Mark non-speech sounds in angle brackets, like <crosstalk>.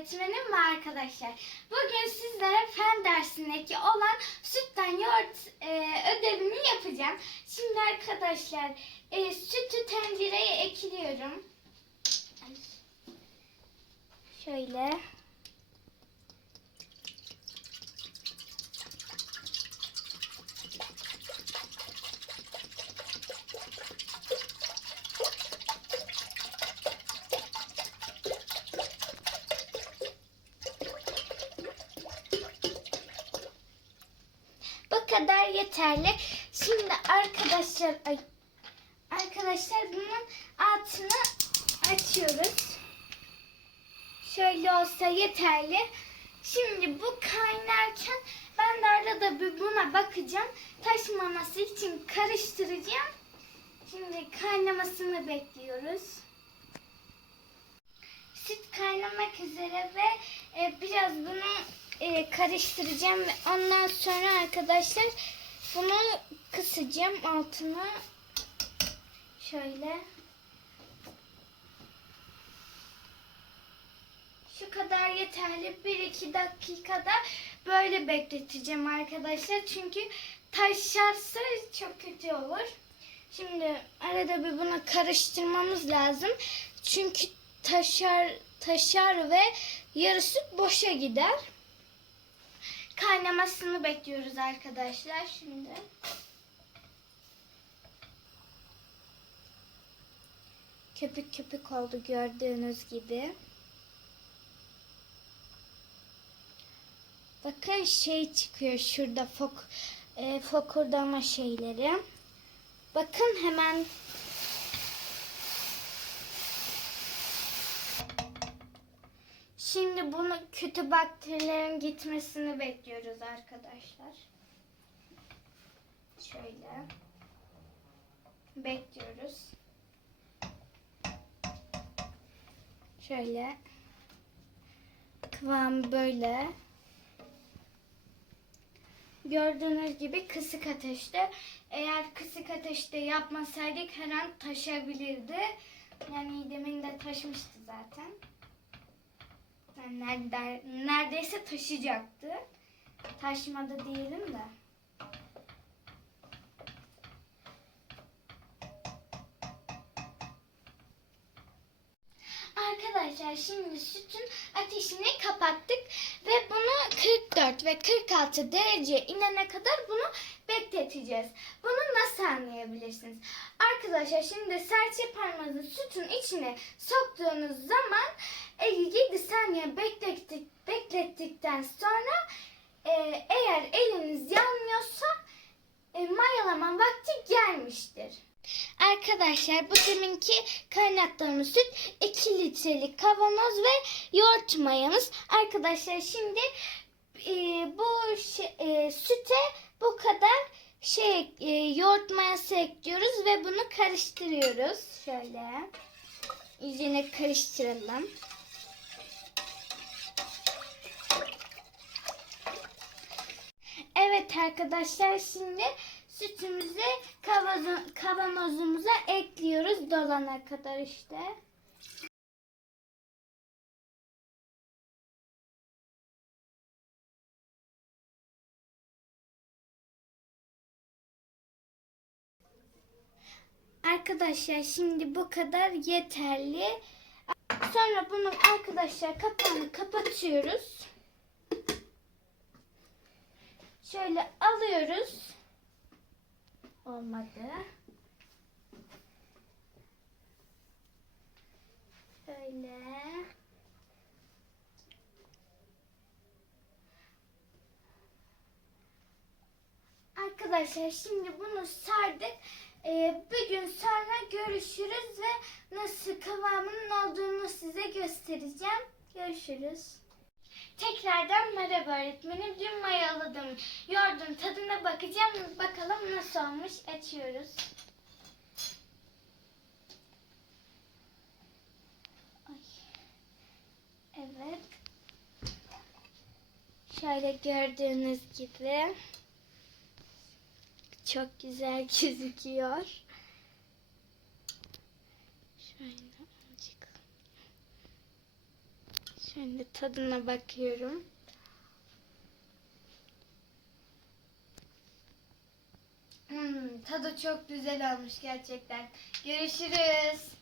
öğretmenim ve arkadaşlar. Bugün sizlere fen dersindeki olan sütten yoğurt e, ödevini yapacağım. Şimdi arkadaşlar e, sütü tencereye ekliyorum. Şöyle. Bu kadar yeterli. Şimdi arkadaşlar arkadaşlar bunun altını açıyoruz. Şöyle olsa yeterli. Şimdi bu kaynarken ben de arada bir buna bakacağım. Taşmaması için karıştıracağım. Şimdi kaynamasını bekliyoruz. Süt kaynamak üzere ve e, biraz bunu e, karıştıracağım. Ondan sonra arkadaşlar bunu kısacağım altına. Şöyle. Şu kadar yeterli. 1-2 dakikada böyle bekleteceğim arkadaşlar. Çünkü taşarsa çok kötü olur. Şimdi arada bir bunu karıştırmamız lazım. Çünkü taşar taşar ve yarısı boşa gider. Kaynamasını bekliyoruz arkadaşlar şimdi. Köpük köpük oldu gördüğünüz gibi. Bakın şey çıkıyor şurada fok e, fokurdama şeyleri. Bakın hemen Şimdi bunu kötü bakterilerin gitmesini bekliyoruz arkadaşlar. Şöyle. Bekliyoruz. Şöyle. Kıvam böyle. Gördüğünüz gibi kısık ateşte. Eğer kısık ateşte yapmasaydık her an taşabilirdi. Yani demin de taşmıştı zaten. Yani nerede, neredeyse taşıyacaktı. Taşmadı diyelim de. Arkadaşlar şimdi sütün ateşini kapattık ve bunu 44 ve 46 derece inene kadar bunu bekleteceğiz. Bunu nasıl anlayabilirsiniz? Arkadaşlar şimdi serçe parmağınızı sütün içine soktuğunuz zaman 7 saniye beklettik, beklettikten sonra e, eğer eliniz yanmıyorsa e, mayalama vakti gelmiştir. Arkadaşlar bu deminki kaynattığımız süt 2 litrelik kavanoz ve yoğurt mayamız. Arkadaşlar şimdi e, bu e, süte bu kadar şey e, yoğurt mayası ekliyoruz ve bunu karıştırıyoruz. Şöyle üzerine karıştıralım. Evet arkadaşlar şimdi sütümüzü kavanoz, kavanozumuza ekliyoruz dolana kadar işte. Arkadaşlar şimdi bu kadar yeterli. Sonra bunu arkadaşlar kapağını kapatıyoruz. Şöyle alıyoruz. Olmadı. Şöyle. Arkadaşlar şimdi bunu sardık. Ee, bir gün sonra görüşürüz ve nasıl kıvamının olduğunu size göstereceğim. Görüşürüz. Tekrardan merhaba öğretmenim. Dün mayaladım. Yoğurdun tadına bakacağım. Bakalım nasıl olmuş. Açıyoruz. Ay. Evet. Şöyle gördüğünüz gibi. Çok güzel <laughs> gözüküyor. Şöyle azıcık. Şimdi tadına bakıyorum. Hmm, tadı çok güzel olmuş gerçekten. Görüşürüz.